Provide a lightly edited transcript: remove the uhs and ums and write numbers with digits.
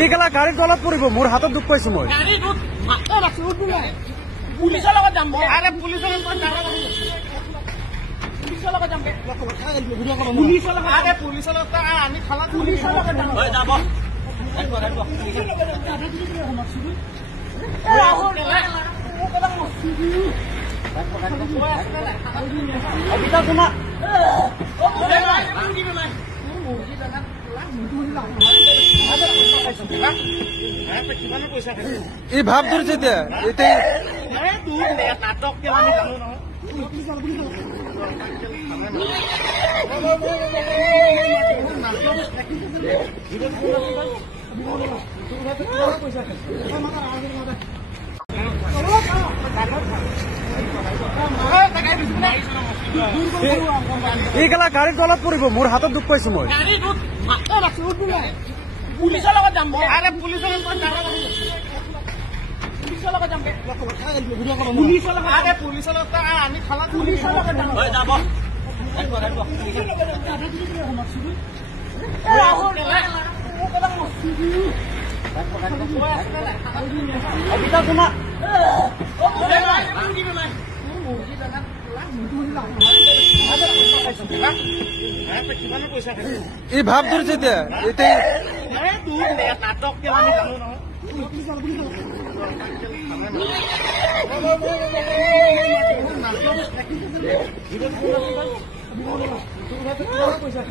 এইগেলা গাড়ীৰ তলত পৰিব মোৰ হাতত দুখ পাইছো মই পুলিচৰ লগত যাম পুলিচৰ লগত আমি থানা পুলিচৰ লগত যাব এই ভাৱ ধৰিছে এতিয়া নাটক এইগেলা গাড়ীৰ তলত পৰিব মোৰ হাতত দুখ পাইছো মই পুলিচৰ লগত যাম পুলিচৰ লগত যাম পুলিচৰ লগত আমি থানা পুলিচৰ লগত যাব এই ভাৱ ধৰিছে এতিয়া নাটক পইচা